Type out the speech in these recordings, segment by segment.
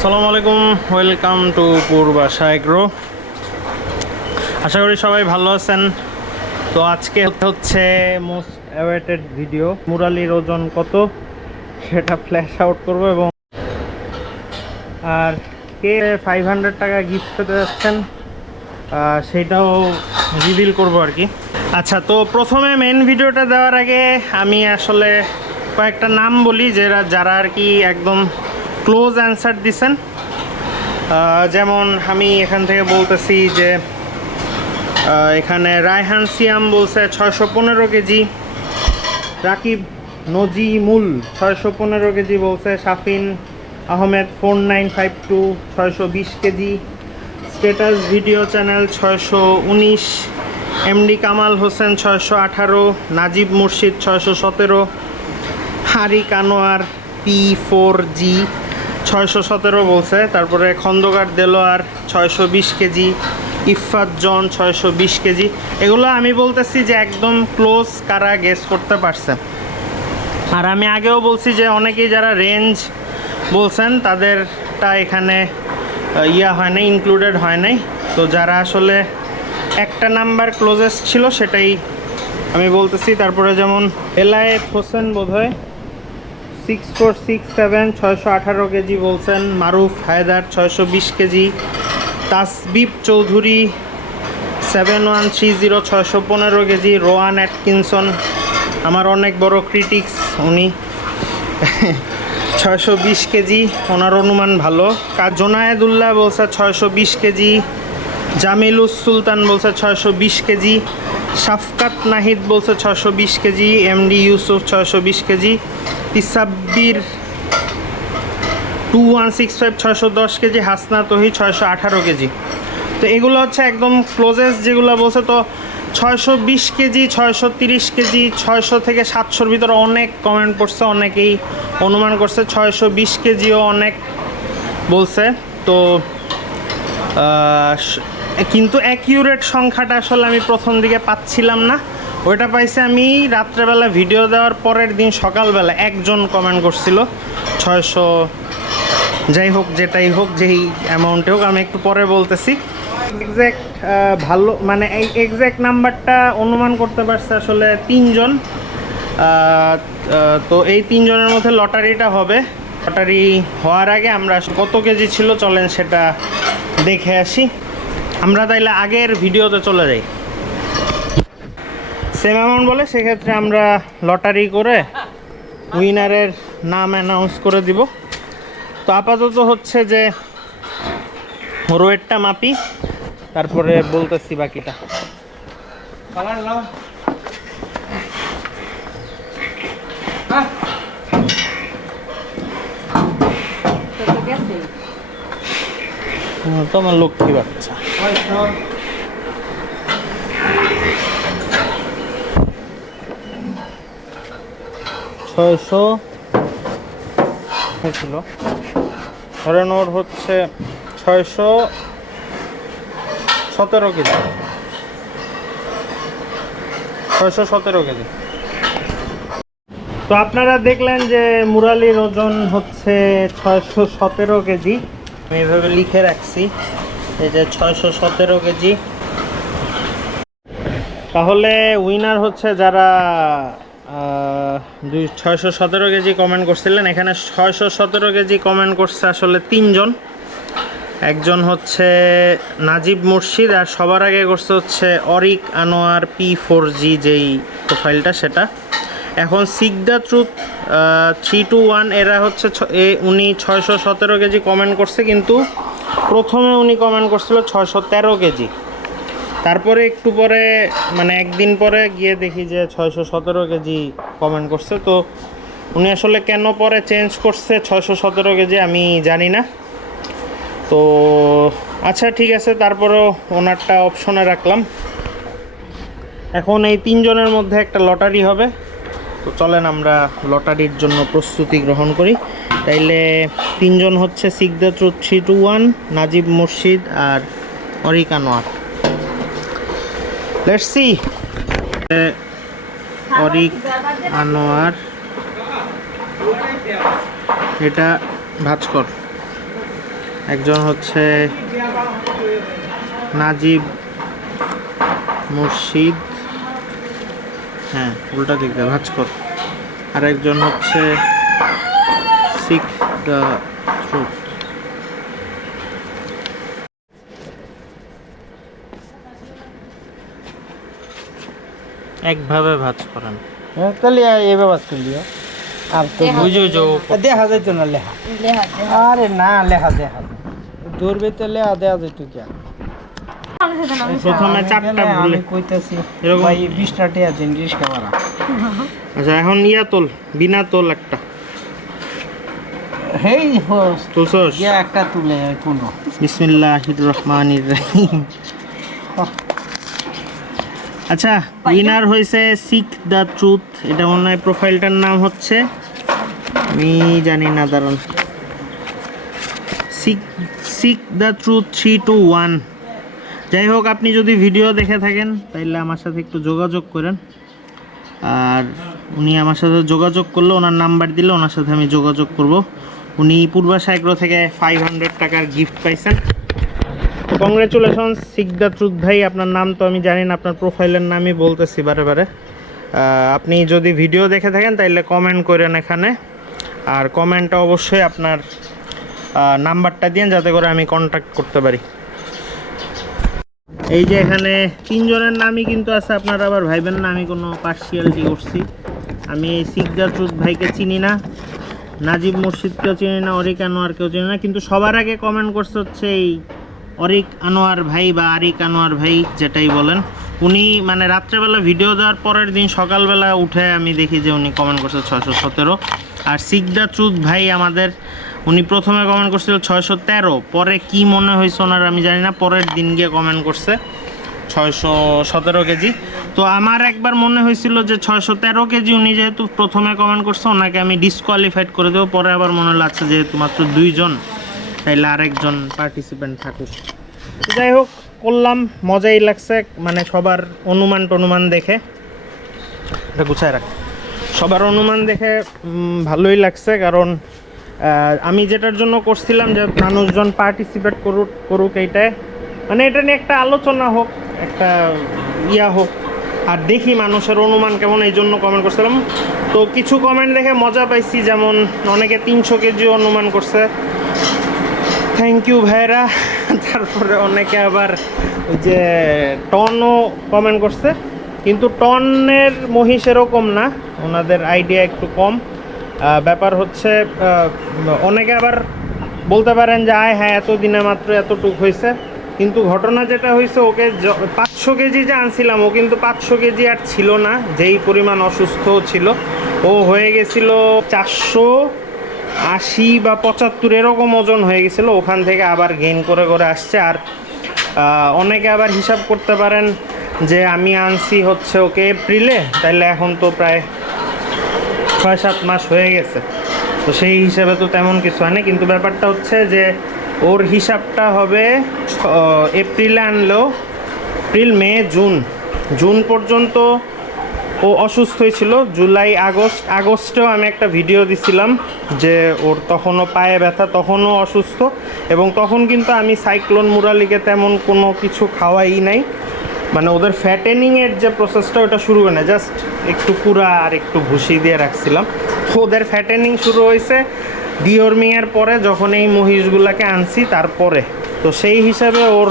আসসালামু আলাইকুম, welcome to Purbasha agro. আশা করি সবাই ভালো আছেন। তো আজকে হচ্ছে মোস্ট অ্যাওয়েটেড ভিডিও মুরালির ওজন কত? সেটা ফ্ল্যাশ আউট করব এবং আর কে ফাইভ হান্ড্রেড টাকা গিফট পেতে যাচ্ছেন সেটাও রিভিল করব আর কি। আচ্ছা তো প্রথমে মেন ভিডিওটা দেওয়ার আগে আমি আসলে কয়েকটা নাম বলি, যারা যারা আর কি একদম ক্লোজ অ্যান্সার দিছেন। যেমন আমি এখান থেকে বলতেছি যে এখানে রায়হান সিয়াম বলছে ছয়শো পনেরো কেজি, রাকিব নজিমুল ছয়শো পনেরো কেজি বলছে, Shafin Ahmed four nine five two ছয়শো বিশ কেজি স্টেটাস ভিডিও চ্যানেল ছয়শো উনিশ, এমডি কামাল হোসেন ছয়শো আঠারো, নাজিব মুর্শিদ ছয়শো সতেরো, Harik Anwar P four G. ছয়শো সতেরো বলছে। তারপরে খন্দকার দেলোয়ার ছয়শো বিশ কেজি ইফাত জন ছয়শো বিশ কেজি। এগুলো আমি বলতেছি যে একদম ক্লোজ কারা গেস করতে পারছে। আর আমি আগেও বলছি যে অনেকেই যারা রেঞ্জ বলছেন, তাদেরটা এখানে ইয়া হয় নাই ইনক্লুডেড হয় নাই। তো যারা আসলে একটা নাম্বার ক্লোজেস্ট ছিল সেটাই আমি বলতেছি। তারপরে যেমন এলায়েত হোসেন বোধহয়। সিক্স ফোর সিক্স সেভেন ছয়শো আঠারো কেজি বলছেন মারুফ হায়দার ছয়শো বিশ KG. Tasbib Chowdhury seven one three zero ছয়শো পনেরো কেজি। রোয়ান অ্যাটকিনসন, আমার অনেক বড় ক্রিটিক্স, উনি ছয়শো বিশ কেজি, ওনার অনুমান ভালো। জোনায়েদুল্লাহ বলছে ছয়শো বিশ কেজি, জামিলুস সুলতান বলছে ছয়শো বিশ কেজি। শাফকাত নাহিদ বলছে ছশো বিশ কেজি এমডি ইউসুফ ছয়শো বিশ KG, Tisabbir two one six five ছয়শো দশ কেজি হাসনা তহি ছয়শো আঠারো কেজি। তো এগুলো হচ্ছে একদম ক্লোজেস্ট যেগুলো বলছে, তো ছয়শো বিশ কেজি, ছয়শো তিরিশ কেজি, ছয়শো থেকে সাতশোর ভিতরে অনেক কমেন্ট করছে, অনেকেই অনুমান করছে ছয়শো বিশ কেজিও অনেক বলছে। তো কিন্তু অ্যাকিউরেট সংখ্যাটা আসলে আমি প্রথম দিকে পাচ্ছিলাম না। ওইটা পাইছে আমি রাত্রেবেলা ভিডিও দেওয়ার পরের দিন সকালবেলা একজন কমেন্ট করছিল, ছয়শো যাই হোক, যেটাই হোক, যেই অ্যামাউন্টে হোক, আমি একটু পরে বলতেছি। এক্স্যাক্ট ভালো মানে এই এক্স্যাক্ট নাম্বারটা অনুমান করতে পারছে আসলে তিনজন। তো এই তিনজনের মধ্যে লটারিটা হবে। লটারি হওয়ার আগে আমরা কত কেজি ছিল চলেন সেটা দেখে আসি। আমরা তাইলে আগের ভিডিওতে চলে যাই। সেম অ্যামাউন্ট বলে, সেক্ষেত্রে আমরা লটারি করে উইনারের নাম অ্যানাউন্স করে দিব। তো আপাতত হচ্ছে যে রোয়েটটা মাপি, তারপরে বলতেছি বাকিটা। তোমার লক্ষ্মী বাচ্চা। ছয়শো হয়েছিল ধরেন ওর হচ্ছে ছয়শো সতেরো কেজি। ছয়শো সতেরো কেজি। তো আপনারা দেখলেন যে মুরালির ওজন হচ্ছে ছয়শো সতেরো কেজি। আমি এভাবে লিখে রাখছি। এই যে ছয়শো সতেরো কেজি। তাহলে উইনার হচ্ছে যারা দুই, ছয়শো সতেরো কেজি কমেন্ট করছিলেন। এখানে ছয়শো সতেরো কেজি কমেন্ট করছে আসলে তিনজন। একজন হচ্ছে নাজিব মুর্শিদ আর সবার আগে করছে হচ্ছে Arik Anwar P four G যেই প্রোফাইলটা সেটা। এখন seek the truth three two one এরা হচ্ছে উনি ছয়শো সতেরো কেজি কমেন্ট করছে, কিন্তু প্রথমে উনি কমেন্ট করছিল ছয়শো তেরো কেজি। তারপরে একটু পরে মানে একদিন পরে গিয়ে দেখি যে ছয়শো সতেরো কেজি কমেন্ট করছে। তো উনি আসলে কেন পরে চেঞ্জ করছে ছয়শো সতেরো কেজি আমি জানি না। তো আচ্ছা ঠিক আছে, তারপরেও ওনারটা অপশনে রাখলাম। এখন এই তিনজনের মধ্যে একটা লটারি হবে। তো চলেন আমরা লটারির জন্য প্রস্তুতি গ্রহণ করি। তাইলে তিনজন হচ্ছে seek the truth three two one Najib Murshid R Arik Anwar let's see Arik Anwar এটা ভাজ কর একজন হচ্ছে নাজিব মুর্শিদ। হ্যাঁ উল্টা দিক দিয়ে ভাজ কর আর একজন হচ্ছে সিক দ্য ট্রুথ একভাবে ভাজ করেন। হ্যাঁ, তাহলে এভাবে বাস করে দিও। আর তো বুঝো যে ও দেখা যাইতো না লেখা লেহা আরে না লেখা দেখা দৌড়বে তো লেখা দেওয়া যাইতো কি আর? প্রথমে চারটা আমি ভুলে কইতাছি এরকম- ভাই বিশটা টিয়া দিন রিস্কা ভাড়া আচ্ছা এখন ইয়া তোল বিনা তোল একটা। হেই হোস তুলছস ইয়া একটা তুলে কোনো। বিসমিল্লাহির রহমানির রহিম আচ্ছা উইনার হয়েছে সিক দ্য ট্রুথ এটা মনে হয় প্রোফাইলটার নাম হচ্ছে। আমি জানি না দাঁড়ান seek seek the truth three two one যাই হোক আপনি যদি ভিডিও দেখে থাকেন তাইলে আমার সাথে একটু যোগাযোগ করেন। আর উনি আমার সাথে যোগাযোগ করলে ওনার নাম্বার দিলে ওনার সাথে আমি যোগাযোগ করব। উনি পূর্বাশা এগ্রো থেকে ফাইভ হান্ড্রেড টাকার গিফট পাইছেন। কংগ্রেচুলেশন সিক দ্য ট্রুথ ভাই, আপনার নাম তো আমি জানি না, আপনার প্রোফাইলের নামই বলতেছি বারে বারে। আপনি যদি ভিডিও দেখে থাকেন, তাইলে কমেন্ট করেন এখানে। আর কমেন্টটা অবশ্যই আপনার নাম্বারটা দিন যাতে করে আমি কন্ট্যাক্ট করতে পারি। এই যে এখানে তিনজনের নামই কিন্তু আছে, আপনারা আবার ভাইবেন না, আমি কোনো পার্সিয়ালিটি করছি। আমি এই সিকদা ট্রুথ ভাইকে চিনি না। নাজিব মুর্শিদকেও চিনি না, অরিক আনোয়ারকেও চিনি না, কিন্তু সবার আগে কমেন্ট করছে হচ্ছে এই অরিক আনোয়ার ভাই বা আরিক আনোয়ার ভাই যেটাই বলেন। উনি মানে রাত্রেবেলা ভিডিও দেওয়ার পরের দিন সকালবেলা উঠে আমি দেখি যে উনি কমেন্ট করছে ছয়শো সতেরো। আর সিকদা চুদ ভাই আমাদের, উনি প্রথমে কমেন্ট করছিল ছয়শো তেরো, পরে কি মনে হয়েছে ওনার আমি জানি না, পরের দিন গিয়ে কমেন্ট করছে। ছয়শো সতেরো কেজি। তো আমার একবার মনে হয়েছিল যে ছয়শো তেরো কেজি উনি যেহেতু প্রথমে কমেন্ট করছে, ওনাকে আমি ডিসকোয়ালিফাইড করে দেবো। পরে আবার মনে লাগছে যেহেতু মাত্র দুইজন, তাইলে আরেকজন পার্টিসিপেন্ট থাকুক। যাই হোক, করলাম, মজাই লাগছে মানে সবার অনুমান টনুমান দেখে। এটা গুছায় রাখ। সবার অনুমান দেখে ভালোই লাগছে, কারণ আমি যেটার জন্য করছিলাম যে মানুষজন পার্টিসিপেট করুক করুক এইটায় মানে এটা নিয়ে একটা আলোচনা হোক। একটা ইয়া হোক, আর দেখি মানুষের অনুমান কেমন, এই জন্য কমেন্ট করছিলাম। তো কিছু কমেন্ট দেখে মজা পাইছি, যেমন অনেকে তিনশো কেজি অনুমান করছে। থ্যাংক ইউ ভাইরা তারপরে অনেকে আবার ওই যে টনও কমেন্ট করছে। কিন্তু টনের মহিষ এরকম না, ওনাদের আইডিয়া একটু কম। ব্যাপার হচ্ছে অনেকে আবার বলতে পারেন যে, আয় হ্যাঁ এত দিনে মাত্র এতটুক হয়েছে। কিন্তু ঘটনা যেটা হয়েছে, ওকে পাঁচশো কেজি যে আনছিলাম, ও কিন্তু পাঁচশো কেজি আর ছিল না, যেই পরিমাণ অসুস্থ ছিল। ও হয়ে গেছিল চারশো আশি বা পঁচাত্তর, এরকম ওজন হয়ে গেছিল। ওখান থেকে আবার গেইন করে করে আসছে। আর অনেকে আবার হিসাব করতে পারেন যে আমি আনছি হচ্ছে ওকে এপ্রিলে, তাইলে এখন তো প্রায় ছয় সাত মাস হয়ে গেছে। তো সেই হিসাবে তো তেমন কিছু হয় না কিন্তু ব্যাপারটা হচ্ছে যে ওর হিসাবটা হবে এপ্রিলে আনলেও এপ্রিল, মে, জুন। জুন পর্যন্ত ও অসুস্থ হয়েছিল। জুলাই, আগস্ট, আগস্টেও আমি একটা ভিডিও দিছিলাম যে ওর তখনও পায়ে ব্যথা, তখনও অসুস্থ এবং তখন কিন্তু আমি সাইক্লোন মুরালিকে তেমন কোনো কিছু খাওয়াই নাই। মানে ওদের ফ্যাটেনিংয়ের যে প্রসেসটা ওটা শুরু হয় না জাস্ট একটু পুরা আর একটু ভুসি দিয়ে রাখছিলাম। ওদের ফ্যাটেনিং শুরু হয়েছে। ডিওর্মিংয়ের পরে যখন এই মহিষগুলাকে আনছি তারপরে। তো সেই হিসাবে ওর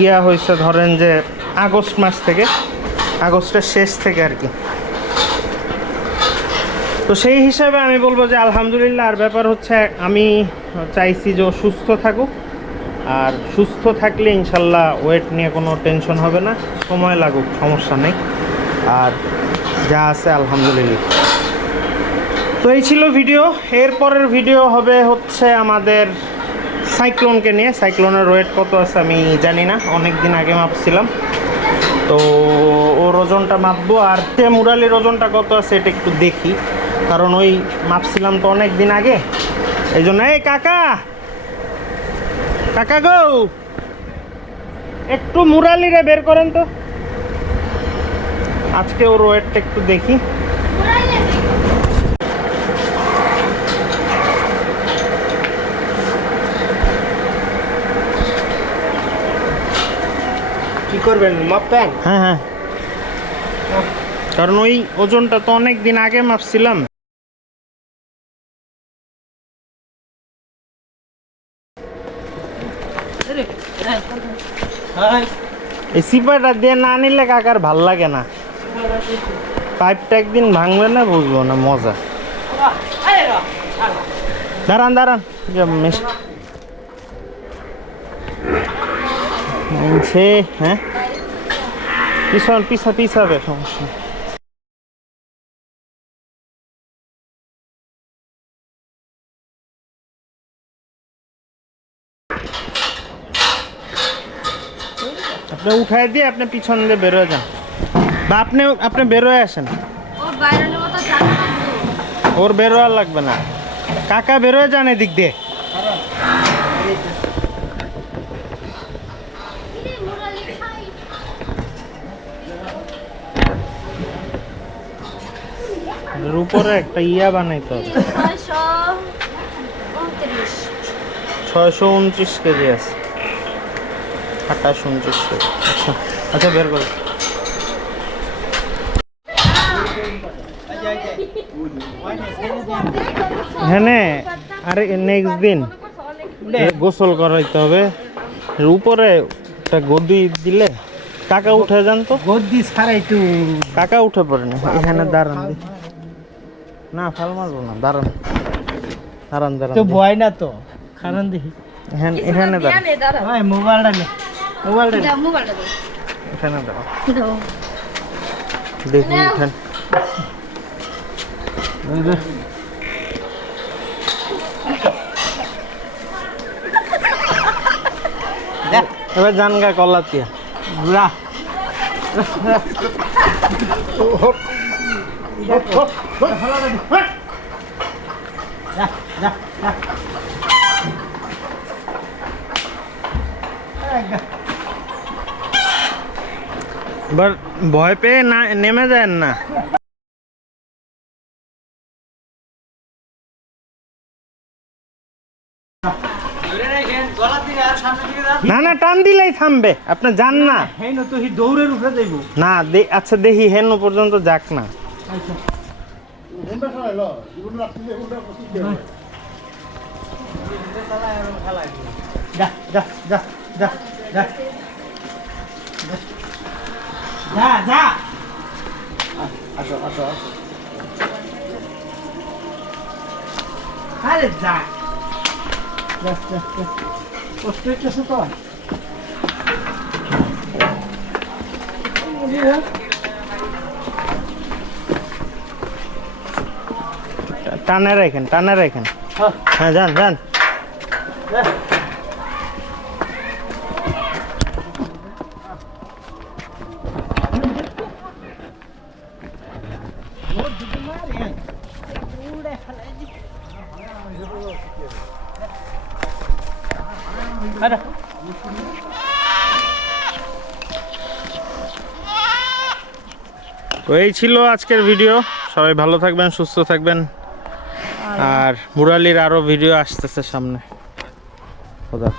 ইয়া হয়েছে ধরেন যে আগস্ট মাস থেকে, আগস্টের শেষ থেকে আর কি। তো সেই হিসাবে আমি বলব যে আলহামদুলিল্লাহ, আর ব্যাপার হচ্ছে আমি চাইছি যে সুস্থ থাকুক। আর সুস্থ থাকলে ইনশাল্লাহ ওয়েট নিয়ে কোনো টেনশন হবে না। সময় লাগুক, সমস্যা নেই। আর যা আছে আলহামদুলিল্লাহ। তো এই ছিল ভিডিও। এরপরের ভিডিও হবে হচ্ছে আমাদের সাইক্লোনকে নিয়ে। সাইক্লোনের ওয়েট কত আছে আমি জানি না অনেক দিন আগে মাপছিলাম। তো ওর ওজনটা মাপবো আর সে মুরালির ওজনটা কত আছে এটা একটু দেখি। কারণ ওই মাপছিলাম তো অনেক দিন আগে। এই জন্য, এই কাকা! কাকা গো! একটু মুরালিরে বের করেন তো। আজকে ওর ওয়েটটা একটু দেখি। করবেন মাপবেন হ্যাঁ হ্যাঁ। কারণ ওই ওজনটা তো অনেক দিন আগে মাপছিলাম। এই সিপাটা দিয়ে না নিলে কাকার ভালো লাগে না। পাইপটা একদিন ভাঙবে না বুঝব না, মজা। দাঁড়ান দাঁড়ান হ্যাঁ? পিছন পিছা পিছাবে সমস্যা আপনি উঠাই দিয়ে আপনি পিছন দিয়ে বেরোয় যান। বা আপনি আপনি বেরোয় আসেন। ওর বেরোয়ার লাগবে না। কাকা বেরোয় যান এদিক দিয়ে। এর উপরে একটা ইয়া বানাইতে হবে। ছয়শো উনত্রিশ। কেজি আছে। আঠাশ উনত্রিশ কেজি। আচ্ছা আচ্ছা বের করো। হ্যাঁ আরে নেক্সট দিন। গোসল করাইতে হবে। উপরে একটা গদি দিলে কাকা উঠে যান তো। গদ্দি ছাড়া একটু কাকা উঠে পড়ে না এখানে দাঁড়ান দি। না ফাল মারবো না দাঁড়ান দাঁড়ান দাঁড়ান তো ভয় না তো কারণ দেখি এখানে এখানে দাঁড়ান। ভাই মোবাইলটা নে মোবাইলটা। দাও, মোবাইলটা দাও। এখানে দাও। দেখি এখানে এবার জানগা কলাতিয়া ঘুরা। যা, যা, যা। এই গা। এবার ভয় পেয়ে না নেমে যায় না না না টান দিলেই থামবে আপনি যান না। হেই না তো দৌড়ের উপরে যাইব। না আচ্ছা দেখি হেন পর্যন্ত যাক না। যা যা যা যা যা যা যা আসো আসো আরে যা যা যা যা কষ্ট হইতেছে তো টানে রাখেন টানে রাখেন। হ্যাঁ। হ্যাঁ যান যান। তো এই ছিল আজকের ভিডিও। সবাই ভালো থাকবেন সুস্থ থাকবেন। আর মুরালির আরও ভিডিও আসতেছে সামনে খোদা।